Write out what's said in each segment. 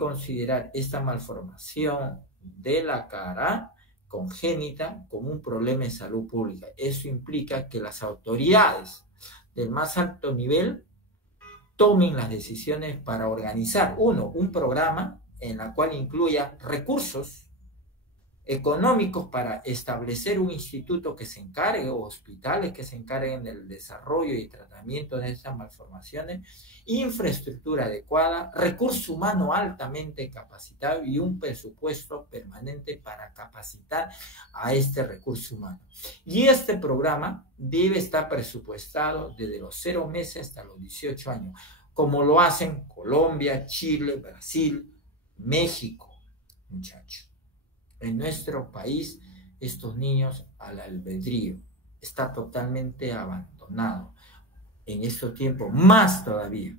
considerar esta malformación de la cara congénita como un problema de salud pública. Eso implica que las autoridades del más alto nivel tomen las decisiones para organizar, un programa en el cual incluya recursos económicos para establecer un instituto que se encargue, o hospitales que se encarguen del desarrollo y tratamiento de estas malformaciones, infraestructura adecuada, recurso humano altamente capacitado y un presupuesto permanente para capacitar a este recurso humano. Y este programa debe estar presupuestado desde los 0 meses hasta los 18 años, como lo hacen Colombia, Chile, Brasil, México, muchachos. En nuestro país, estos niños al albedrío está totalmente abandonado. En estos tiempos, más todavía,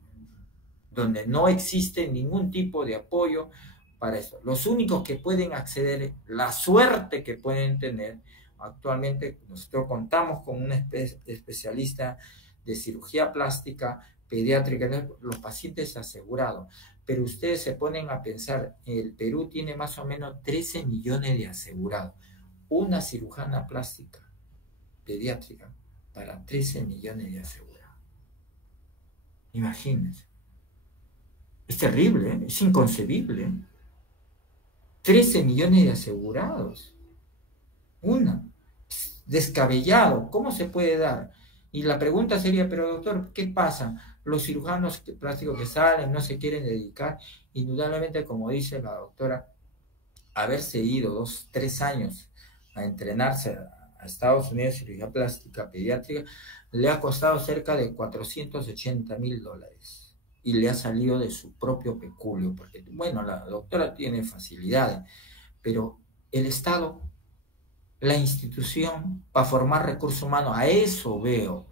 donde no existe ningún tipo de apoyo para esto. Los únicos que pueden acceder, la suerte que pueden tener, actualmente nosotros contamos con un especialista de cirugía plástica pediátrica, los pacientes asegurados. Pero ustedes se ponen a pensar, el Perú tiene más o menos 13 millones de asegurados. Una cirujana plástica pediátrica para 13 millones de asegurados. Imagínense. Es terrible, ¿eh? Es inconcebible, ¿eh? 13 millones de asegurados. Descabellado. ¿Cómo se puede dar? Y la pregunta sería, pero doctor, ¿qué pasa? Los cirujanos plásticos que salen no se quieren dedicar. Indudablemente, como dice la doctora, haberse ido 2, 3 años a entrenarse a Estados Unidos cirugía plástica pediátrica le ha costado cerca de $480,000 y le ha salido de su propio peculio, porque bueno, la doctora tiene facilidades, pero el Estado, la institución, para formar recursos humanos, a eso veo,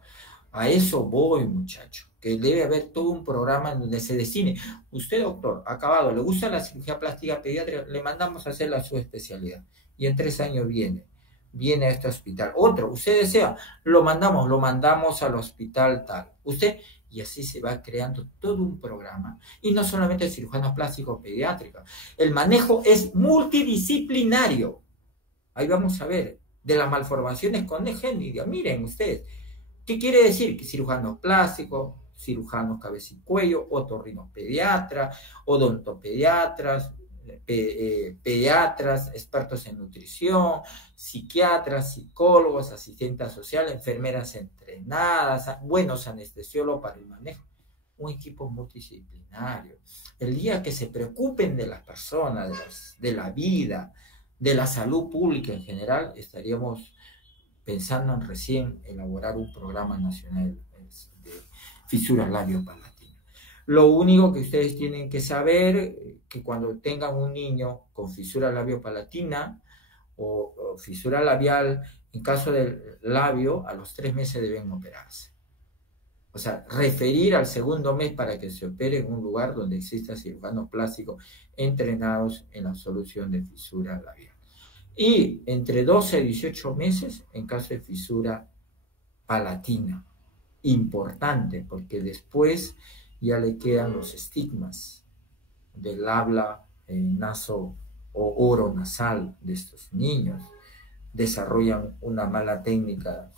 a eso voy, muchacho, que debe haber todo un programa en donde se destine. Usted, doctor, acabado, le gusta la cirugía plástica pediátrica, le mandamos a hacer la subespecialidad y en 3 años viene a este hospital. Otro, usted desea, lo mandamos al hospital tal. Usted, y así se va creando todo un programa. Y no solamente cirujanos plásticos pediátricos, el manejo es multidisciplinario. Ahí vamos a ver, de las malformaciones congénitas. Miren ustedes, ¿qué quiere decir? Que cirujanos plásticos, cirujanos cabeza y cuello, otorrinopediatras, odontopediatras, pediatras, expertos en nutrición, psiquiatras, psicólogos, asistentes sociales, enfermeras entrenadas, buenos anestesiólogos para el manejo. Un equipo multidisciplinario. El día que se preocupen de las personas, de la vida, de la salud pública en general, estaríamos pensando en recién elaborar un programa nacional de fisura labiopalatina. Lo único que ustedes tienen que saber, que cuando tengan un niño con fisura labiopalatina o fisura labial, en caso del labio, a los 3 meses deben operarse. O sea, referir al segundo mes para que se opere en un lugar donde exista cirujanos plásticos entrenados en la solución de fisura labial. Y entre 12 y 18 meses en caso de fisura palatina. Importante, porque después ya le quedan los estigmas del habla naso o oronasal de estos niños. Desarrollan una mala técnica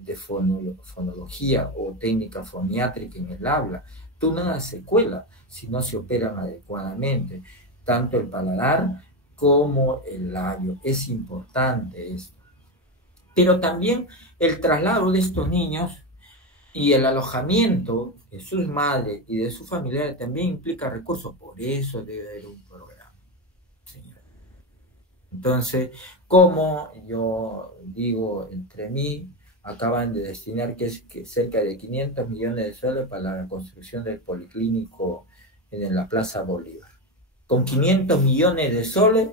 de fonología o técnica foniátrica en el habla. Toda una secuela si no se operan adecuadamente, tanto el paladar como el labio. Es importante esto. Pero también el traslado de estos niños y el alojamiento de sus madres y de sus familiares también implica recursos. Por eso debe haber un programa, señora. Entonces, como yo digo entre mí, acaban de destinar que cerca de 500 millones de soles para la construcción del policlínico en la Plaza Bolívar. Con 500 millones de soles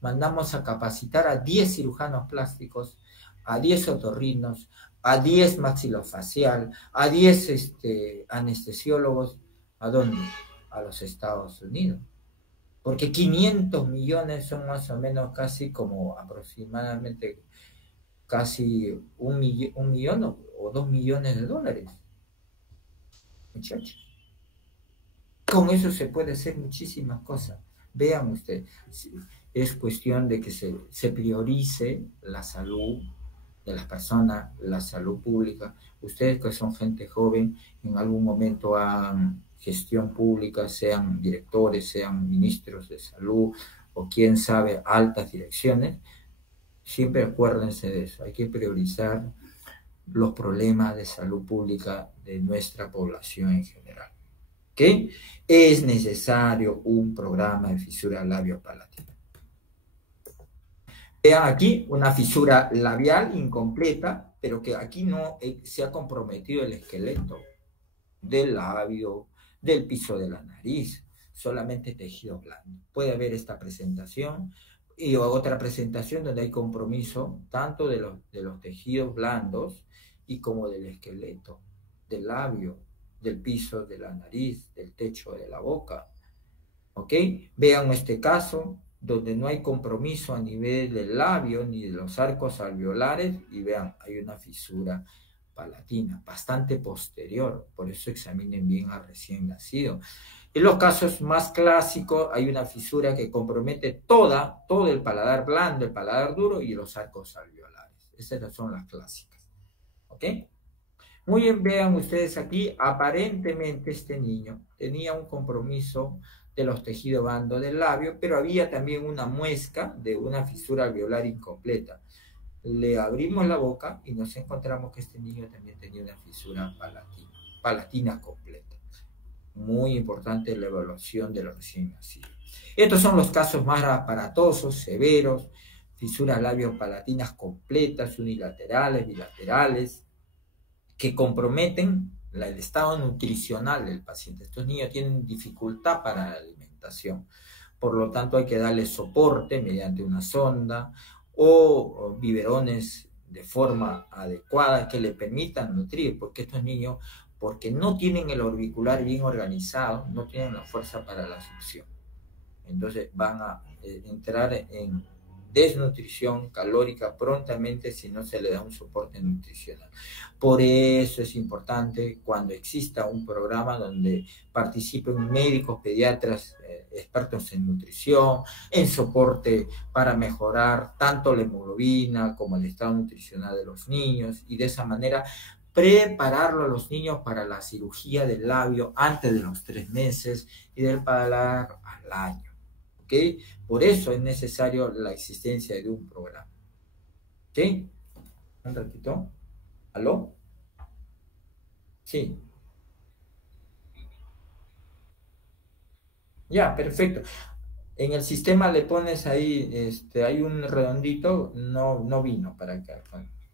mandamos a capacitar a 10 cirujanos plásticos, a 10 otorrinos, a 10 maxilofacial, a 10 anestesiólogos. ¿A dónde? A los Estados Unidos. Porque 500 millones son más o menos casi como aproximadamente casi un millón o 2 millones de dólares. Muchachos. Con eso se puede hacer muchísimas cosas. Vean ustedes, es cuestión de que se priorice la salud de las personas, la salud pública. Ustedes que son gente joven, en algún momento hagan gestión pública, sean directores, sean ministros de salud o quién sabe, altas direcciones, siempre acuérdense de eso. Hay que priorizar los problemas de salud pública de nuestra población en general. ¿Ok? Es necesario un programa de fisura labio-palatina. Vean aquí una fisura labial incompleta, pero que aquí no se ha comprometido el esqueleto del labio, del piso de la nariz, solamente tejido blando. Puede haber esta presentación y otra presentación donde hay compromiso tanto de los tejidos blandos y como del esqueleto, del labio, del piso de la nariz, del techo de la boca. ¿Ok? Vean este caso donde no hay compromiso a nivel del labio ni de los arcos alveolares y vean, hay una fisura palatina, bastante posterior, por eso examinen bien al recién nacido. En los casos más clásicos hay una fisura que compromete todo el paladar blando, el paladar duro y los arcos alveolares. Esas son las clásicas. ¿Ok? Muy bien, vean ustedes aquí, aparentemente este niño tenía un compromiso de los tejidos blandos del labio, pero había también una muesca de una fisura alveolar incompleta. Le abrimos la boca y nos encontramos que este niño también tenía una fisura palatina completa. Muy importante la evaluación de los recién nacidos. Estos son los casos más aparatosos, severos, fisuras labiopalatinas completas, unilaterales, bilaterales, que comprometen el estado nutricional del paciente. Estos niños tienen dificultad para la alimentación, por lo tanto hay que darles soporte mediante una sonda o biberones de forma adecuada que le permitan nutrir, porque estos niños, porque no tienen el orbicular bien organizado, no tienen la fuerza para la succión. Entonces van a entrar en desnutrición calórica prontamente si no se le da un soporte nutricional. Por eso es importante cuando exista un programa donde participen médicos, pediatras, expertos en nutrición, en soporte para mejorar tanto la hemoglobina como el estado nutricional de los niños y de esa manera prepararlo a los niños para la cirugía del labio antes de los 3 meses y del paladar al año. ¿Ok? Por eso es necesario la existencia de un programa. ¿Ok? Un ratito. ¿Aló? Sí. Ya, perfecto. En el sistema le pones ahí, hay un redondito, no vino para acá.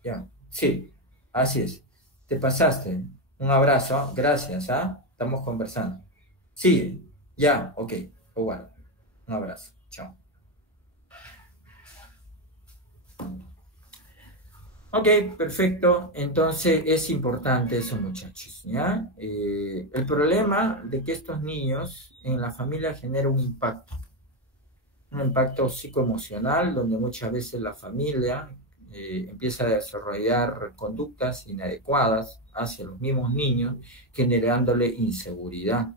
Ya, sí, así es. Te pasaste. Un abrazo, gracias, ¿ah? Estamos conversando. Sí, ya, ok, igual. Un abrazo, chao. Ok, perfecto. Entonces es importante eso, muchachos, ¿ya? El problema de que estos niños en la familia genera un impacto psicoemocional, donde muchas veces la familia empieza a desarrollar conductas inadecuadas hacia los mismos niños, generándole inseguridad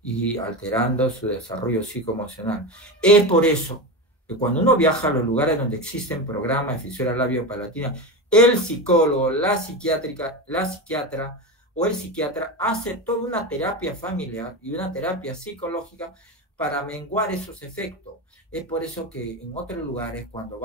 y alterando su desarrollo psicoemocional. Es por eso que cuando uno viaja a los lugares donde existen programas de fisura labiopalatina, el psicólogo, la psiquiatra o el psiquiatra hace toda una terapia familiar y una terapia psicológica para menguar esos efectos. Es por eso que en otros lugares, cuando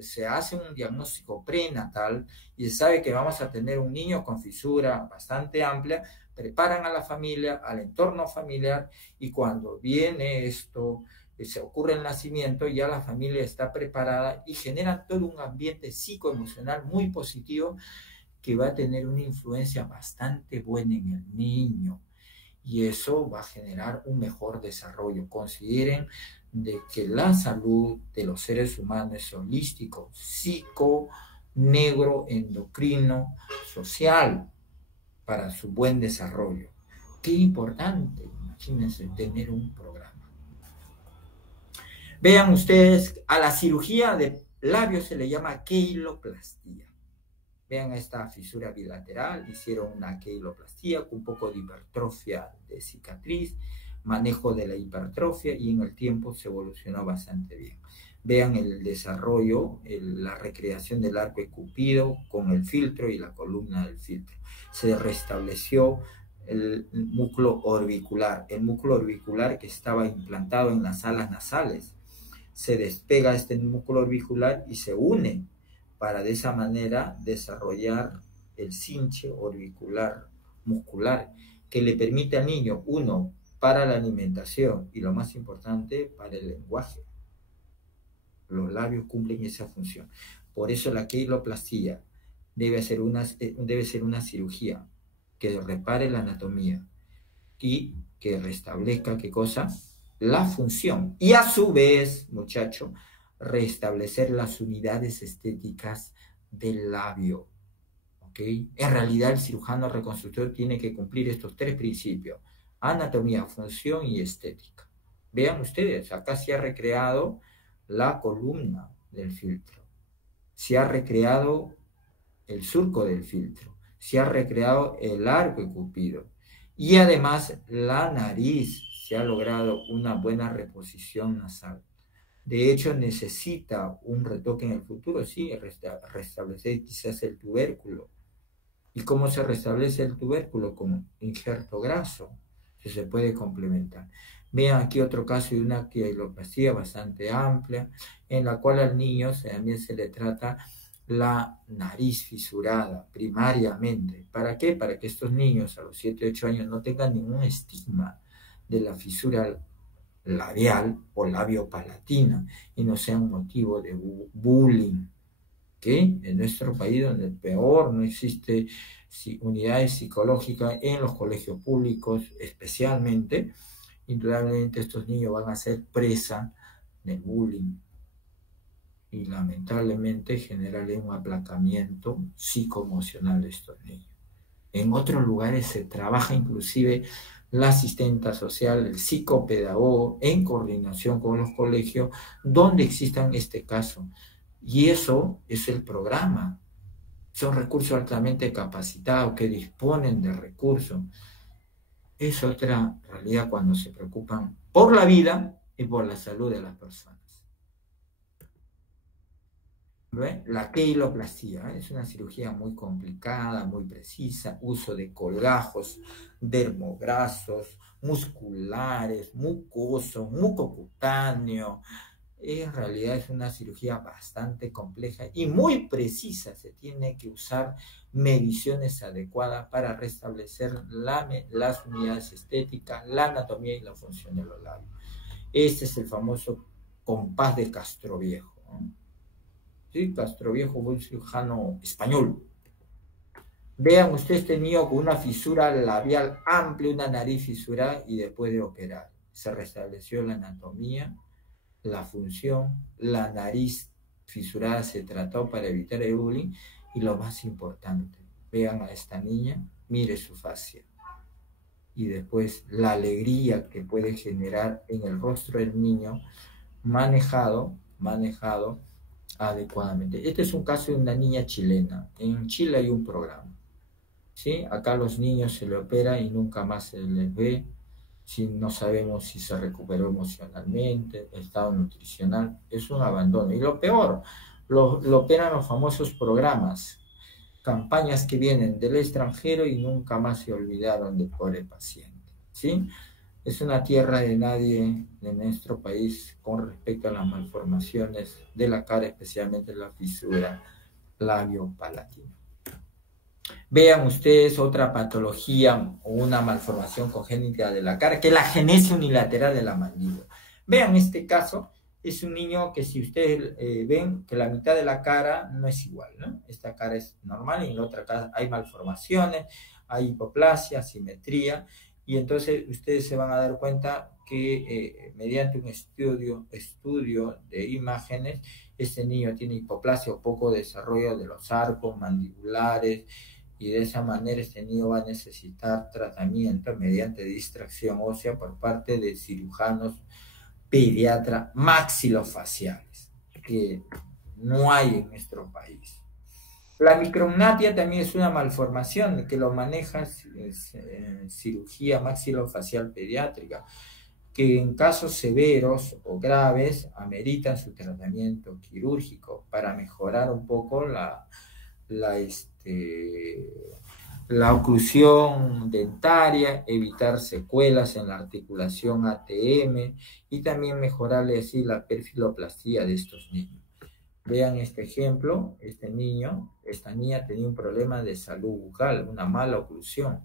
se hace un diagnóstico prenatal y se sabe que vamos a tener un niño con fisura bastante amplia, preparan a la familia, al entorno familiar, y cuando viene esto, se ocurre el nacimiento, ya la familia está preparada y generan todo un ambiente psicoemocional muy positivo que va a tener una influencia bastante buena en el niño. Y eso va a generar un mejor desarrollo. Consideren de que la salud de los seres humanos es holístico, psico, negro, endocrino, social, para su buen desarrollo. Qué importante, imagínense, tener un programa. Vean ustedes, a la cirugía de labios se le llama queiloplastía. Vean esta fisura bilateral, hicieron una queiloplastía con un poco de hipertrofia de cicatriz. manejo de la hipertrofia y en el tiempo se evolucionó bastante bien. Vean el desarrollo, la recreación del arco de Cupido con el filtro y la columna del filtro. Se restableció el músculo orbicular que estaba implantado en las alas nasales. Se despega este músculo orbicular y se une para de esa manera desarrollar el cinche orbicular muscular que le permite al niño, uno, para la alimentación y lo más importante, para el lenguaje. Los labios cumplen esa función. Por eso la queiloplastía debe ser una cirugía que repare la anatomía y que restablezca, ¿qué cosa? La función. Y a su vez, muchacho, restablecer las unidades estéticas del labio. ¿Ok? En realidad, el cirujano reconstructor tiene que cumplir estos tres principios: anatomía, función y estética. Vean ustedes, acá se ha recreado la columna del filtro, se ha recreado el surco del filtro, se ha recreado el arco de Cupido y además la nariz, se ha logrado una buena reposición nasal. De hecho, necesita un retoque en el futuro, sí, restablecer quizás el tubérculo. ¿Y cómo se restablece el tubérculo? Con injerto graso, que se puede complementar. Vean aquí otro caso de una queiloplastía bastante amplia, en la cual al niño también se le trata la nariz fisurada primariamente. ¿Para qué? Para que estos niños a los 7, 8 años no tengan ningún estigma de la fisura labial o labiopalatina y no sean motivo de bullying. ¿Okay? En nuestro país, donde peor no existe unidades psicológicas en los colegios públicos, especialmente, indudablemente estos niños van a ser presa del bullying y lamentablemente generarle un aplacamiento psicoemocional de estos niños. En otros lugares se trabaja inclusive la asistenta social, el psicopedagogo, en coordinación con los colegios donde existan este caso. Y eso es el programa. Son recursos altamente capacitados que disponen de recursos. Es otra realidad cuando se preocupan por la vida y por la salud de las personas. ¿Ve? La queiloplastía es una cirugía muy complicada, muy precisa, uso de colgajos, dermograsos, musculares, mucosos, mucocutáneo. En realidad es una cirugía bastante compleja y muy precisa. Se tiene que usar mediciones adecuadas para restablecer las unidades estéticas, la anatomía y la función de los labios. Este es el famoso compás de Castroviejo, ¿no? Sí, Castroviejo fue un cirujano español. Vean ustedes, este niño con una fisura labial amplia, una nariz fisurada, y después de operar se restableció la anatomía, la función, la nariz fisurada se trató para evitar el bullying y lo más importante, vean a esta niña, mire su fascia y después la alegría que puede generar en el rostro del niño manejado adecuadamente. Este es un caso de una niña chilena. En Chile hay un programa, ¿sí? Acá los niños se le opera y nunca más se les ve. Si no sabemos si se recuperó emocionalmente, el estado nutricional, es un abandono. Y lo peor, lo operan los famosos programas, campañas que vienen del extranjero y nunca más se olvidaron del pobre paciente, ¿sí? Es una tierra de nadie de nuestro país con respecto a las malformaciones de la cara, especialmente la fisura labio-palatina. Vean ustedes otra patología o una malformación congénita de la cara, que es la genesia unilateral de la mandíbula. Vean este caso, es un niño que si ustedes ven que la mitad de la cara no es igual, ¿no? Esta cara es normal y en la otra cara hay malformaciones, hay hipoplasia, asimetría, y entonces ustedes se van a dar cuenta que mediante un estudio de imágenes, este niño tiene hipoplasia o poco desarrollo de los arcos mandibulares, y de esa manera este niño va a necesitar tratamiento mediante distracción ósea por parte de cirujanos pediatras maxilofaciales, que no hay en nuestro país. La micrognatia también es una malformación que lo maneja cirugía maxilofacial pediátrica. que en casos severos o graves ameritan su tratamiento quirúrgico para mejorar un poco la, la oclusión dentaria, evitar secuelas en la articulación ATM y también mejorarle así la perfiloplastía de estos niños. Vean este ejemplo, este niño, esta niña tenía un problema de salud bucal, una mala oclusión,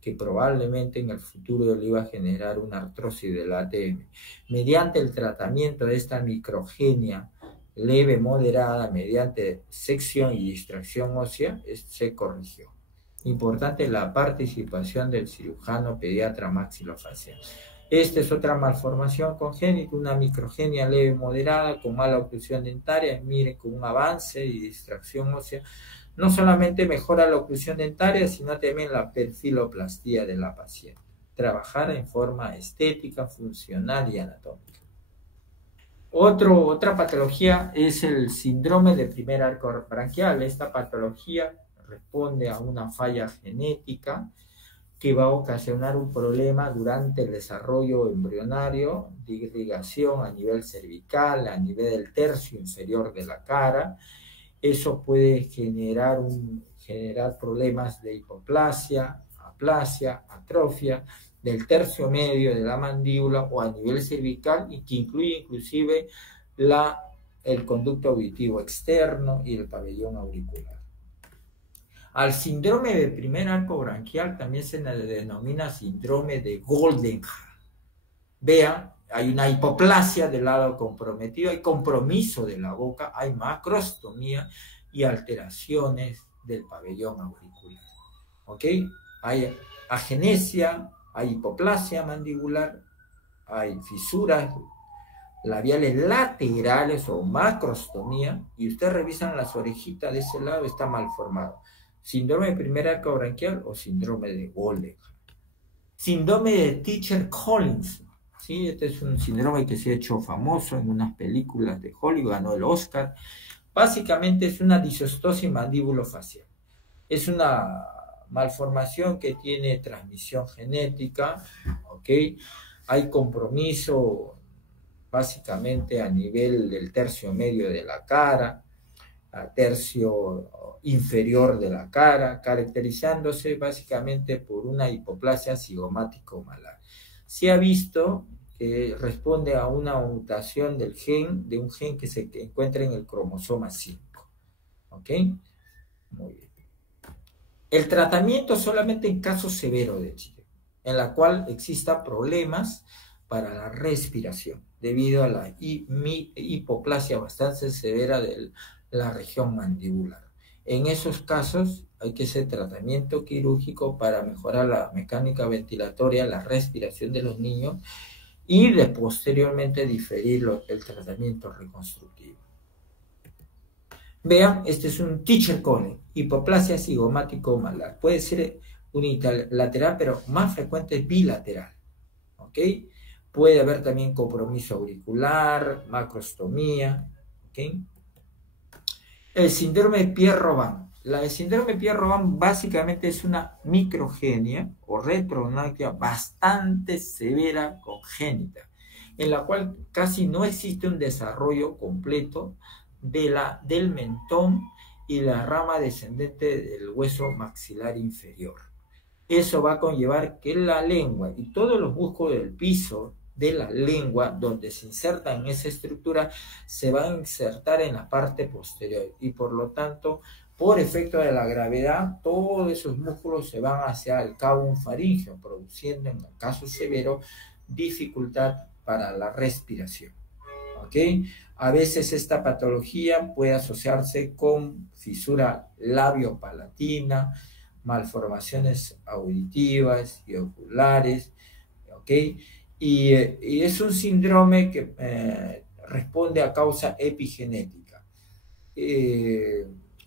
que probablemente en el futuro le iba a generar una artrosis del ATM. Mediante el tratamiento de esta microgenia leve, moderada, mediante sección y distracción ósea, se corrigió. Importante la participación del cirujano pediatra maxilofacial. Esta es otra malformación congénita, una microgenia leve moderada con mala oclusión dentaria. Miren, con un avance y distracción ósea, no solamente mejora la oclusión dentaria, sino también la perfiloplastía de la paciente. Trabajar en forma estética, funcional y anatómica. Otra patología es el síndrome de primer arco branquial. Esta patología responde a una falla genética que va a ocasionar un problema durante el desarrollo embrionario de irrigación a nivel cervical, a nivel del tercio inferior de la cara. Eso puede generar problemas de hipoplasia, aplasia, atrofia del tercio medio de la mandíbula o a nivel cervical, y que incluye inclusive el conducto auditivo externo y el pabellón auricular. Al síndrome de primer arco branquial también se le denomina síndrome de Goldenhar. Vean, hay una hipoplasia del lado comprometido, hay compromiso de la boca, hay macrostomía y alteraciones del pabellón auricular. ¿Ok? Hay agenesia, hay hipoplasia mandibular, hay fisuras labiales laterales o macrostomía, y ustedes revisan las orejitas de ese lado, está mal formado. Síndrome de primer arco branquial o síndrome de Goldenhar. Síndrome de Teacher Collins. ¿Sí? Este es un síndrome que se ha hecho famoso en unas películas de Hollywood, ganó el Oscar. Básicamente es una disostosis mandíbulo-facial. Es una malformación que tiene transmisión genética, ¿ok? Hay compromiso básicamente a nivel del tercio medio de la cara, a tercio inferior de la cara, caracterizándose básicamente por una hipoplasia cigomático-malar. Se ha visto que responde a una mutación de un gen que se encuentra en el cromosoma 5. ¿Ok? Muy bien. El tratamiento solamente en casos severos de Chile, en la cual existan problemas para la respiración, debido a la hipoplasia bastante severa de la región mandibular. En esos casos hay que hacer tratamiento quirúrgico para mejorar la mecánica ventilatoria, la respiración de los niños, y posteriormente diferir el tratamiento reconstructivo. Vean, este es un Teacher Collins, hipoplasia cigomático-malar. Puede ser unilateral, pero más frecuente es bilateral. ¿Ok? Puede haber también compromiso auricular, macrostomía. ¿Ok? El síndrome de Pierre-Robin. El síndrome de Pierre-Robin básicamente es una microgenia o retrognatía bastante severa congénita, en la cual casi no existe un desarrollo completo del mentón y la rama descendente del hueso maxilar inferior. Eso va a conllevar que la lengua y todos los músculos del piso de la lengua, donde se insertan en esa estructura, se van a insertar en la parte posterior, y por lo tanto, por efecto de la gravedad, todos esos músculos se van hacia el cabo faríngeo, produciendo en el caso severo dificultad para la respiración. ¿Ok? A veces esta patología puede asociarse con fisura labiopalatina, malformaciones auditivas y oculares, ¿ok? Y es un síndrome que responde a causa epigenética.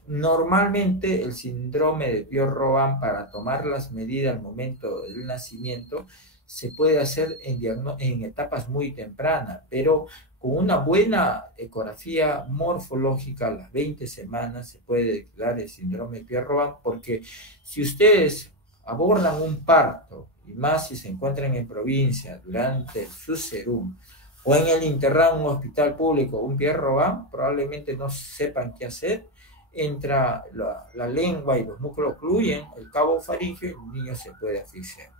Normalmente el síndrome de Pierre-Robin, para tomar las medidas al momento del nacimiento, se puede hacer en etapas muy tempranas, pero con una buena ecografía morfológica a las 20 semanas se puede declarar el síndrome de Pierre-Robin, porque si ustedes abordan un parto y más si se encuentran en provincia durante su serum o en el internado en un hospital público, un pie robado, probablemente no sepan qué hacer, entra la lengua y los músculos ocluyen el cabo faríngeo y el niño se puede asfixiar.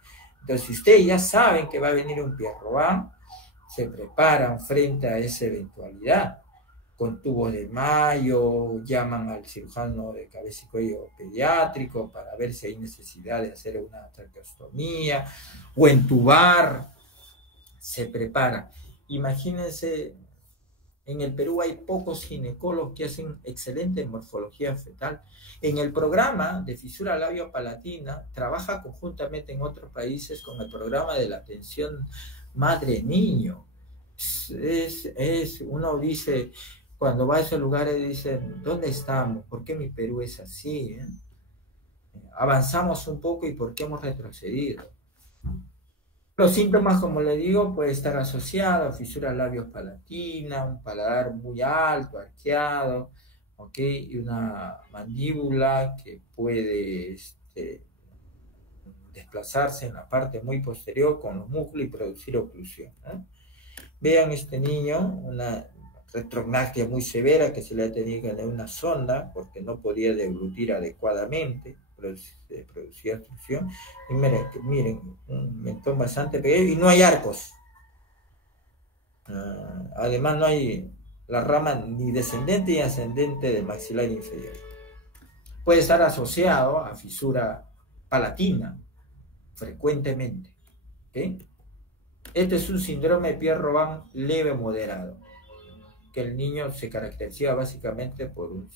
Entonces, si ustedes ya saben que va a venir un pie robado, se preparan frente a esa eventualidad con tubos de mayo, llaman al cirujano de cabeza y cuello pediátrico para ver si hay necesidad de hacer una traqueostomía o entubar, se prepara. Imagínense, en el Perú hay pocos ginecólogos que hacen excelente morfología fetal. En el programa de fisura labio-palatina trabaja conjuntamente en otros países con el programa de la atención madre-niño. Uno dice, cuando va a esos lugares, dicen, ¿dónde estamos? ¿Por qué mi Perú es así? Avanzamos un poco y ¿por qué hemos retrocedido? Los síntomas, como le digo, puede estar asociado a fisuras labios palatina, un paladar muy alto, arqueado, ¿ok? Y una mandíbula que puede desplazarse en la parte muy posterior con los músculos y producir oclusión, ¿no? Vean este niño, una retrognatia muy severa que se le ha tenido que dar una sonda porque no podía deglutir adecuadamente, producía obstrucción. Y miren, un mentón bastante pequeño y no hay arcos. Además no hay la rama ni descendente ni ascendente del maxilar inferior. Puede estar asociado a fisura palatina frecuentemente, ¿okay? Este es un síndrome de Pierre-Robin leve moderado, que el niño se caracteriza básicamente por un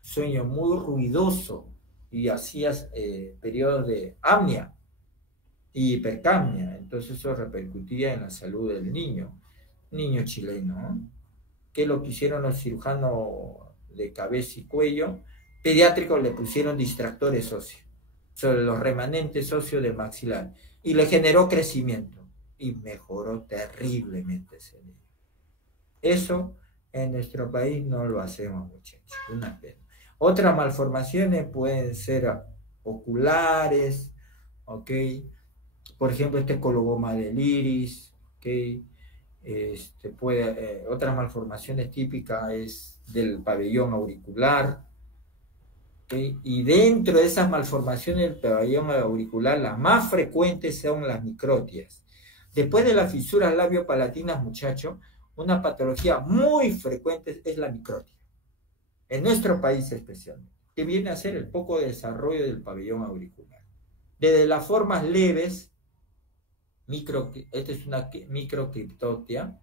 sueño muy ruidoso y hacía periodos de apnea y hipercapnia. Entonces eso repercutía en la salud del niño chileno, ¿no? Que lo que hicieron los cirujanos de cabeza y cuello pediátricos, le pusieron distractores óseos sobre los remanentes óseos del maxilar y le generó crecimiento y mejoró terriblemente ese niño. Eso en nuestro país no lo hacemos, muchachos, una pena. Otras malformaciones pueden ser oculares, ¿ok? Por ejemplo, este coloboma del iris, ¿ok? Otras malformaciones típicas es del pabellón auricular, ¿okay? Y dentro de esas malformaciones del pabellón auricular, las más frecuentes son las microtias. Después de las fisuras labiopalatinas, muchachos, una patología muy frecuente es la microtia, en nuestro país especialmente, que viene a ser el poco desarrollo del pabellón auricular. Desde las formas leves, esta es una microcriptotia,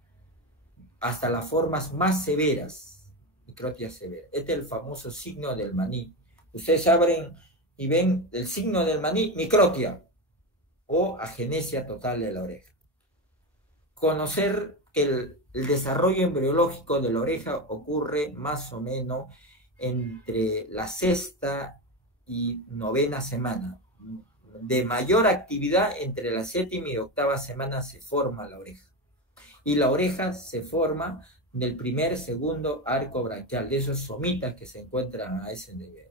hasta las formas más severas, microtia severa. Este es el famoso signo del maní. Ustedes abren y ven el signo del maní, microtia o agenesia total de la oreja. Conocer que el desarrollo embriológico de la oreja ocurre más o menos entre la 6ª y 9ª semana. De mayor actividad entre la 7ª y 8ª semana se forma la oreja. Y la oreja se forma del primer, segundo arco branquial, de esos somitas que se encuentran a ese nivel.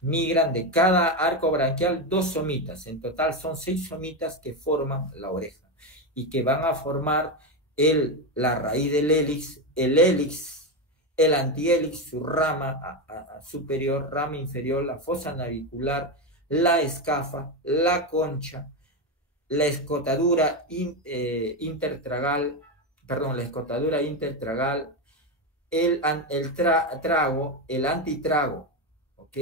Migran de cada arco branquial 2 somitas. En total son 6 somitas que forman la oreja y que van a formar la raíz del hélix, el hélix, el antihélix, su rama superior, rama inferior, la fosa navicular, la escafa, la concha, la escotadura intertragal, el trago, el antitrago, ¿ok?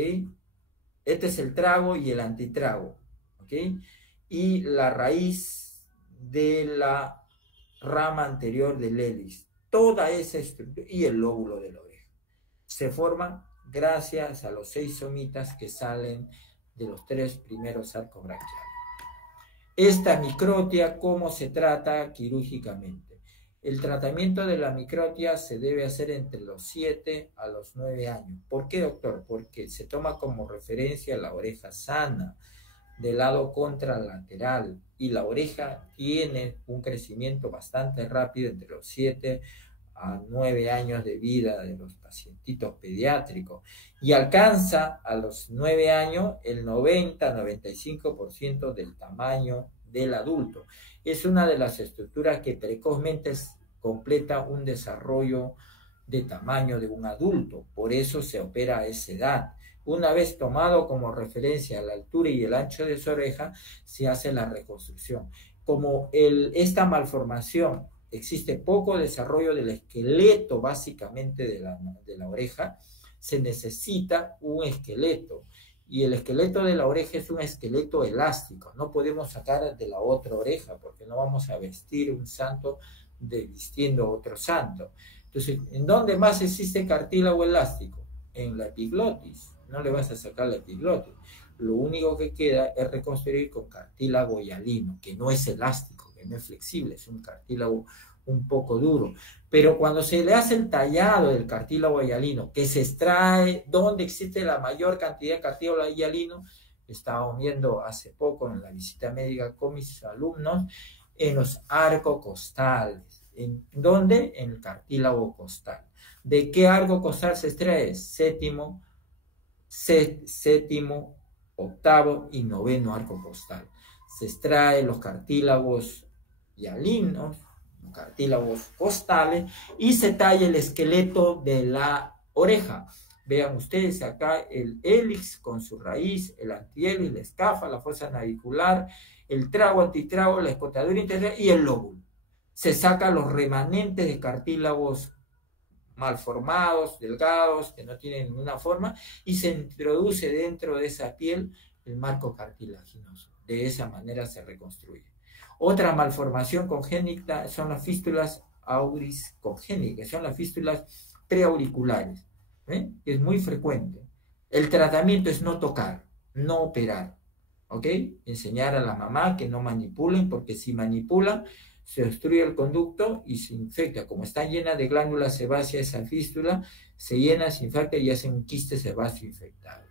Este es el trago y el antitrago, ¿ok? Y la raíz de la rama anterior del hélix, toda esa estructura, y el lóbulo de la oreja, se forman gracias a los 6 somitas que salen de los 3 primeros arcos branquiales. Esta microtia, ¿cómo se trata quirúrgicamente? El tratamiento de la microtia se debe hacer entre los 7 a los 9 años. ¿Por qué, doctor? Porque se toma como referencia la oreja sana, del lado contralateral, y la oreja tiene un crecimiento bastante rápido entre los 7 a 9 años de vida de los pacientitos pediátricos y alcanza a los 9 años el 90-95% del tamaño del adulto. Es una de las estructuras que precozmente completa un desarrollo de tamaño de un adulto, por eso se opera a esa edad. Una vez tomado como referencia la altura y el ancho de su oreja, se hace la reconstrucción. Como esta malformación existe poco desarrollo del esqueleto básicamente de la oreja, se necesita un esqueleto. Y el esqueleto de la oreja es un esqueleto elástico. No podemos sacar de la otra oreja porque no vamos a vestir un santo vistiendo otro santo. Entonces, ¿en dónde más existe cartílago elástico? En la epiglotis. No le vas a sacar la epiglotis. Lo único que queda es reconstruir con cartílago hialino, que no es elástico, que no es flexible, es un cartílago un poco duro. Pero cuando se le hace el tallado del cartílago hialino, que se extrae donde existe la mayor cantidad de cartílago hialino, estábamos viendo hace poco en la visita médica con mis alumnos, en los arcos costales. ¿En dónde? En el cartílago costal. ¿De qué arco costal se extrae? Séptimo, octavo y noveno arco costal. Se extrae los cartílagos hialinos, los cartílagos costales, y se talla el esqueleto de la oreja. Vean ustedes acá el hélix con su raíz, el antihélix, la escafa, la fosa navicular, el trago, antitrago, la escotadura interior y el lóbulo. Se sacan los remanentes de cartílagos malformados, delgados, que no tienen ninguna forma, y se introduce dentro de esa piel el marco cartilaginoso. De esa manera se reconstruye. Otra malformación congénita son las fístulas auris congénitas, son las fístulas preauriculares. Es muy frecuente. El tratamiento es no tocar, no operar. ¿Ok? Enseñar a la mamá que no manipulen, porque si manipulan, se obstruye el conducto y se infecta. Como está llena de glándulas sebáceas esa fístula, se llena, se infecta y hace un quiste sebáceo infectado.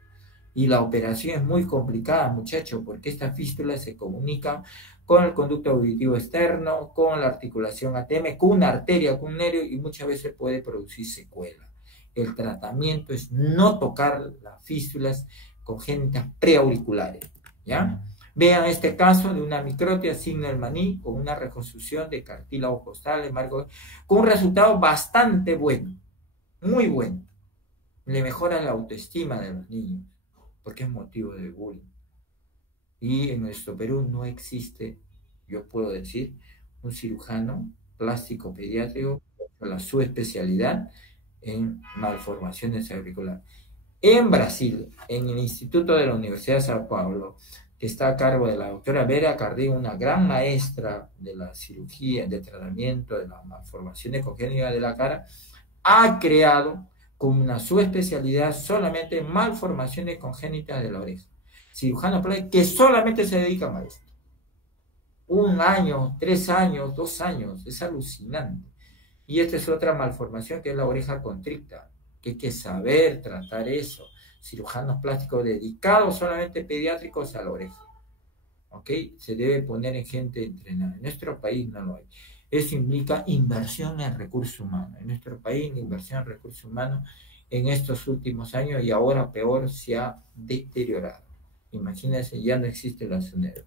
Y la operación es muy complicada, muchachos, porque esta fístula se comunica con el conducto auditivo externo, con la articulación ATM, con una arteria, con un nervio, y muchas veces puede producir secuela. El tratamiento es no tocar las fístulas congénitas preauriculares, ¿ya? Vean este caso de una microtia signo del maní con una reconstrucción de cartílago costal, con un resultado bastante bueno, muy bueno. Le mejora la autoestima de los niños, porque es motivo de bullying. Y en nuestro Perú no existe, yo puedo decir, un cirujano plástico pediátrico con la subespecialidad en malformaciones auriculares. En Brasil, en el Instituto de la Universidad de Sao Paulo, que está a cargo de la doctora Vera Cardín, una gran maestra de la cirugía, de tratamiento de las malformaciones congénitas de la cara, ha creado como una subespecialidad solamente malformaciones congénitas de la oreja. Cirujano plástico que solamente se dedica a esto. 1 año, 3 años, 2 años, es alucinante. Y esta es otra malformación que es la oreja constricta, que hay que saber tratar eso. Cirujanos plásticos dedicados solamente pediátricos a la oreja. ¿Ok? Se debe poner en gente entrenada. En nuestro país no lo hay. Eso implica inversión en recursos humanos. En nuestro país la inversión en recursos humanos en estos últimos años y ahora peor se ha deteriorado. Imagínense, ya no existe la SUNEDO.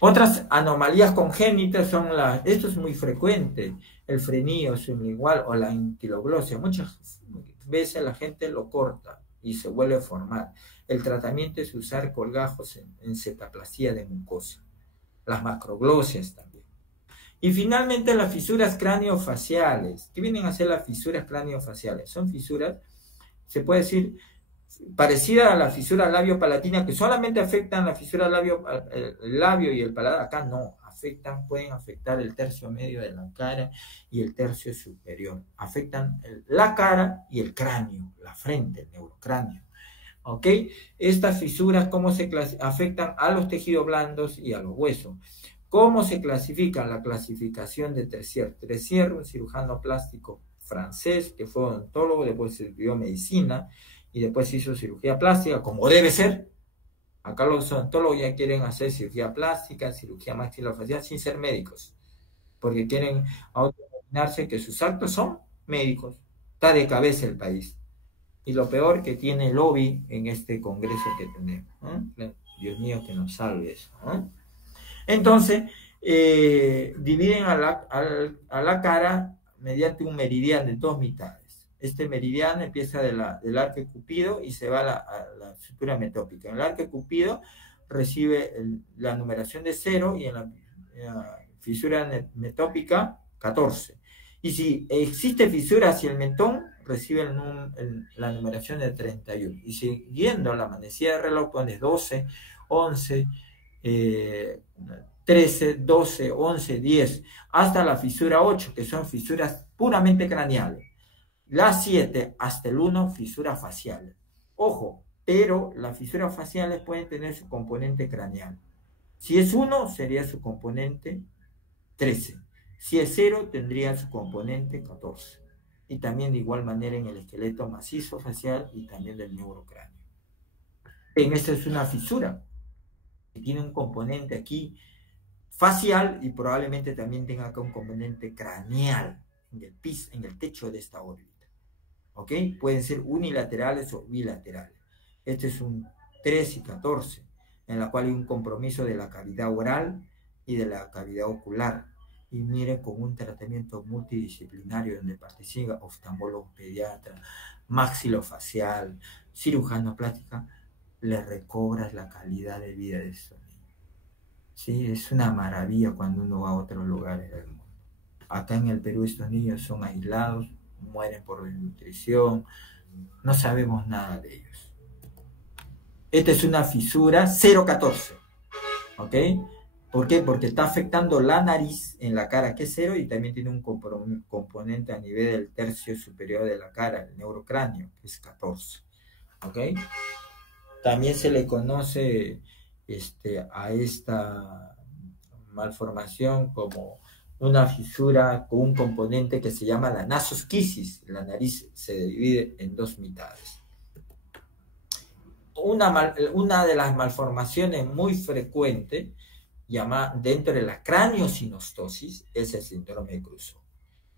Otras anomalías congénitas son esto es muy frecuente, el frenillo sublingual o la anquiloglosia. Muchas veces la gente lo corta y se vuelve a formar. El tratamiento es usar colgajos en cetaplasia de mucosa. Las macroglosias también. Y finalmente las fisuras craneofaciales. ¿Qué vienen a ser las fisuras craneofaciales? Son fisuras, se puede decir, parecida a la fisura labio-palatina, que solamente afectan la fisura el labio y el paladar. Acá no, pueden afectar el tercio medio de la cara y el tercio superior. Afectan la cara y el cráneo, la frente, el neurocráneo. ¿Ok? Estas fisuras, ¿cómo se afectan a los tejidos blandos y a los huesos? ¿Cómo se clasifican? La clasificación de Tressier. Tressier, un cirujano plástico francés que fue odontólogo, después estudió medicina y después hizo cirugía plástica, como debe ser. Acá los odontólogos ya quieren hacer cirugía plástica, cirugía maxilofacial sin ser médicos, porque quieren imaginarse que sus actos son médicos. Está de cabeza el país. Y lo peor que tiene lobby en este congreso que tenemos, ¿no? Dios mío, que nos salve eso, ¿no? Entonces, dividen a la cara mediante un meridiano de 2 mitades. Este meridiano empieza del arco Cupido y se va a la sutura metópica. En el arco Cupido recibe la numeración de 0 y en la fisura metópica 14. Y si existe fisura hacia el mentón, recibe la numeración de 31. Y siguiendo la manecilla de reloj, pones 12, 11, 13, 12, 11, 10, hasta la fisura 8, que son fisuras puramente craneales. La 7 hasta el 1, fisuras faciales. Ojo, pero las fisuras faciales pueden tener su componente craneal. Si es 1, sería su componente 13. Si es 0, tendría su componente 14. Y también de igual manera en el esqueleto macizo facial y también del neurocráneo. En esta es una fisura que tiene un componente aquí facial y probablemente también tenga acá un componente craneal en el piso, en el techo de esta órbita. ¿Ok? Pueden ser unilaterales o bilaterales. Este es un 13 y 14, en la cual hay un compromiso de la cavidad oral y de la cavidad ocular. Y miren, con un tratamiento multidisciplinario donde participa oftalmólogo, pediatra, maxilofacial, cirujano plástica, le recobras la calidad de vida de estos niños. Sí, es una maravilla cuando uno va a otros lugares del mundo. Acá en el Perú estos niños son aislados, mueren por desnutrición, no sabemos nada de ellos. Esta es una fisura 0,14, ¿ok? ¿Por qué? Porque está afectando la nariz en la cara, que es 0, y también tiene un componente a nivel del tercio superior de la cara, el neurocráneo, que es 14, ¿ok? También se le conoce a esta malformación como una fisura con un componente que se llama la nasosquisis. La nariz se divide en 2 mitades. Una de las malformaciones muy frecuentes dentro de la craniosinostosis es el síndrome de Crusoe.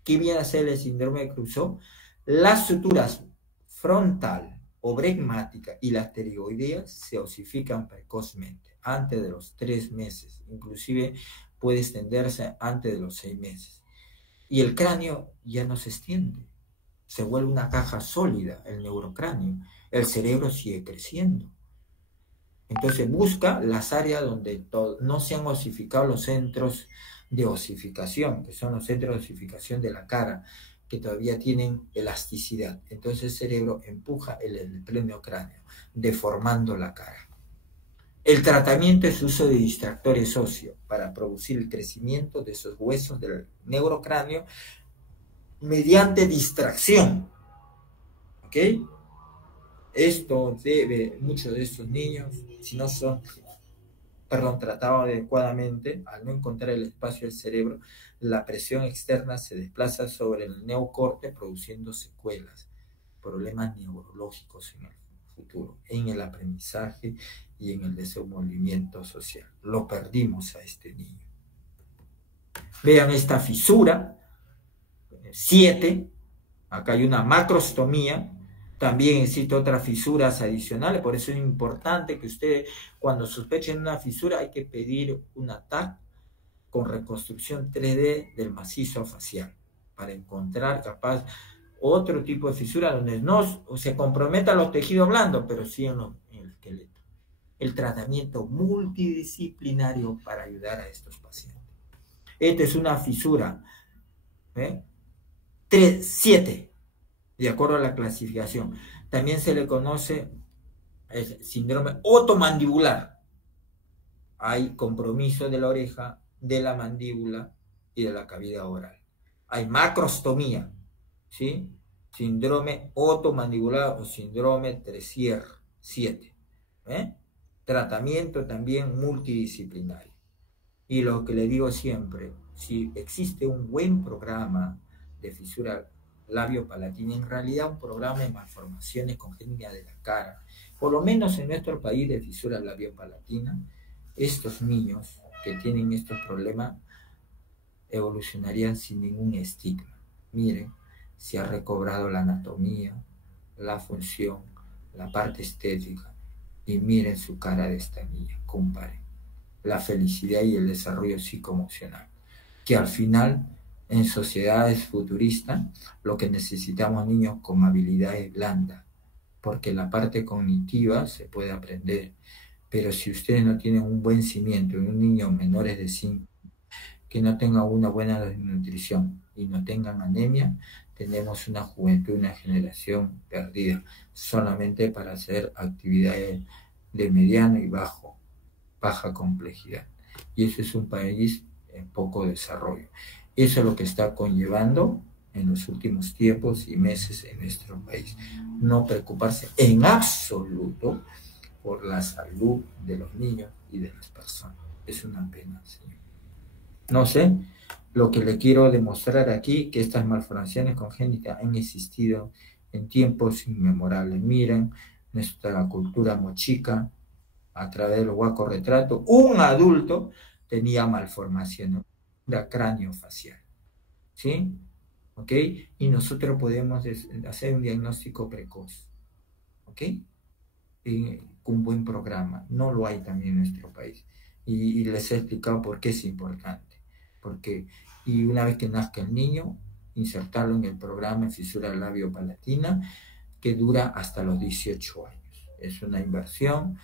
¿Qué viene a ser el síndrome de Crusoe? Las suturas frontal, obregmática y las pterigoideas se osifican precozmente, antes de los 3 meses, inclusive puede extenderse antes de los 6 meses. Y el cráneo ya no se extiende, se vuelve una caja sólida, el neurocráneo. El cerebro sigue creciendo. Entonces busca las áreas donde no se han osificado los centros de osificación, que son los centros de osificación de la cara, que todavía tienen elasticidad. Entonces el cerebro empuja el pleno cráneo, deformando la cara. El tratamiento es uso de distractores óseos para producir el crecimiento de esos huesos del neurocráneo mediante distracción. ¿Ok? Esto debe, muchos de estos niños, si no son, tratados adecuadamente, al no encontrar el espacio del cerebro, la presión externa se desplaza sobre el neocorte produciendo secuelas, problemas neurológicos en el futuro, en el aprendizaje y en el desenvolvimiento social. Lo perdimos a este niño. Vean esta fisura, 7, acá hay una macrostomía. También existen otras fisuras adicionales, por eso es importante que ustedes, cuando sospechen una fisura, hay que pedir una TAC con reconstrucción 3D del macizo facial, para encontrar capaz otro tipo de fisura donde no se comprometan los tejidos blandos, pero sí en el esqueleto. El tratamiento multidisciplinario para ayudar a estos pacientes. Esta es una fisura 7, de acuerdo a la clasificación. También se le conoce el síndrome otomandibular. Hay compromiso de la oreja, de la mandíbula y de la cavidad oral. Hay macrostomía, ¿sí? Síndrome otomandibular o síndrome Tresier 7. Tratamiento también multidisciplinario. Y lo que le digo siempre, si existe un buen programa de fisura labio-palatina, en realidad un programa de malformaciones congénitas de la cara, por lo menos en nuestro país de fisura labio-palatina, estos niños que tienen estos problemas evolucionarían sin ningún estigma. Miren, se ha recobrado la anatomía, la función, la parte estética, y miren su cara de esta niña, comparen la felicidad y el desarrollo psicoemocional, que al final en sociedades futuristas lo que necesitamos niños con habilidades blandas, porque la parte cognitiva se puede aprender, pero si ustedes no tienen un buen cimiento en un niño menores de 5, que no tenga una buena nutrición y no tengan anemia, tenemos una juventud, una generación perdida, solamente para hacer actividades de mediano y baja complejidad. Y eso es un país en poco desarrollo. Eso es lo que está conllevando en los últimos tiempos y meses en nuestro país. No preocuparse en absoluto por la salud de los niños y de las personas. Es una pena, señor. No sé, lo que le quiero demostrar aquí, que estas malformaciones congénitas han existido en tiempos inmemorables. Miren, nuestra cultura mochica, a través de los huacos retratos, un adulto tenía malformaciones, era cráneo facial, ¿sí? ¿Ok? Y nosotros podemos hacer un diagnóstico precoz, ¿ok? Con un buen programa. No lo hay también en nuestro país. Y les he explicado por qué es importante. Porque, y una vez que nazca el niño, insertarlo en el programa en fisura labio-palatina, que dura hasta los 18 años. Es una inversión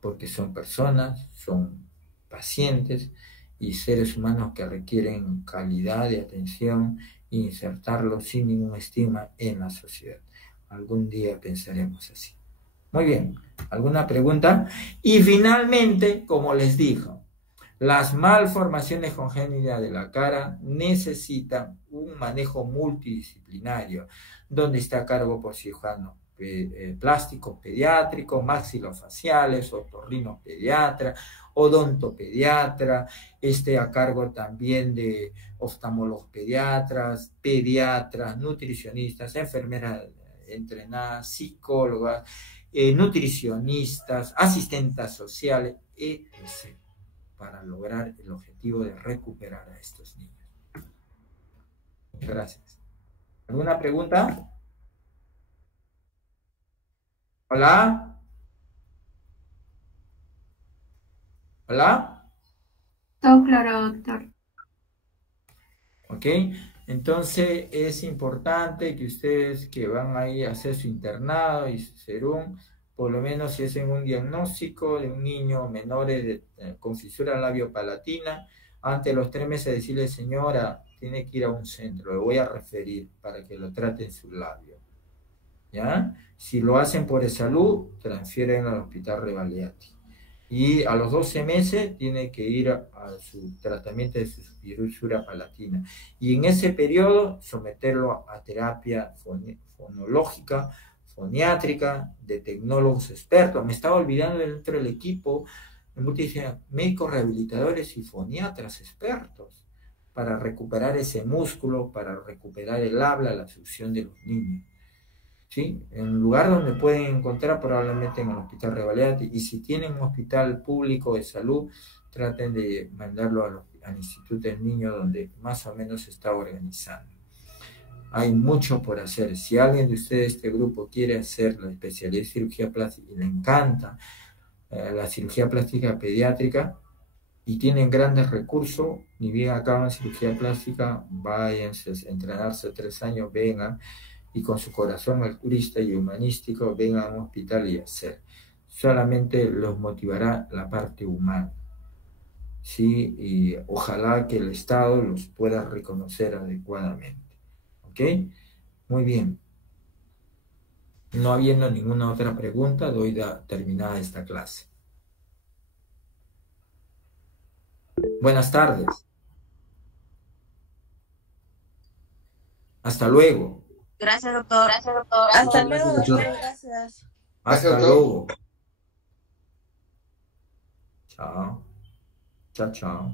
porque son personas, son pacientes y seres humanos que requieren calidad de atención e insertarlos sin ningún estigma en la sociedad. Algún día pensaremos así. Muy bien, ¿alguna pregunta? Y finalmente, como les digo, las malformaciones congénitas de la cara necesitan un manejo multidisciplinario, donde está a cargo por cirujanos plásticos pediátricos, maxilofaciales, otorrinopediatra, odontopediatra, esté a cargo también de oftalmólogos pediatras, nutricionistas, enfermeras entrenadas, psicólogas, nutricionistas, asistentes sociales, etc., para lograr el objetivo de recuperar a estos niños. Gracias. ¿Alguna pregunta? Hola. Hola. Todo claro, doctor. ¿Ok? Entonces es importante que ustedes que van a ir a hacer su internado y su serum, por lo menos si hacen un diagnóstico de un niño menor con fisura labio-palatina, antes de los 3 meses decirle, señora, tiene que ir a un centro, le voy a referir para que lo traten su labio. ¿Ya? Si lo hacen por salud, transfieren al hospital Revaliati. Y a los 12 meses tiene que ir a su tratamiento de su fisura palatina. Y en ese periodo someterlo a terapia fonológica, foniátrica, de tecnólogos expertos. Me estaba olvidando dentro del equipo, médicos rehabilitadores y foniatras expertos para recuperar ese músculo, para recuperar el habla, la succión de los niños. ¿Sí? En un lugar donde pueden encontrar probablemente en el hospital Revalidati, y si tienen un hospital público de salud, traten de mandarlo al Instituto del Niño, donde más o menos se está organizando. Hay mucho por hacer. Si alguien de ustedes, este grupo, quiere hacer la especialidad de cirugía plástica y le encanta la cirugía plástica pediátrica y tienen grandes recursos, ni bien acaban cirugía plástica, váyanse a entrenarse 3 años, vengan, y con su corazón altruista y humanístico vengan a un hospital y hacer. Solamente los motivará la parte humana. ¿Sí? Y ojalá que el Estado los pueda reconocer adecuadamente. ¿Ok? Muy bien. No habiendo ninguna otra pregunta, doy terminada esta clase. Buenas tardes. Hasta luego. Gracias, doctor. Hasta Muchas luego, gracias. doctor. Gracias. Hasta luego. Chao. Chao, chao.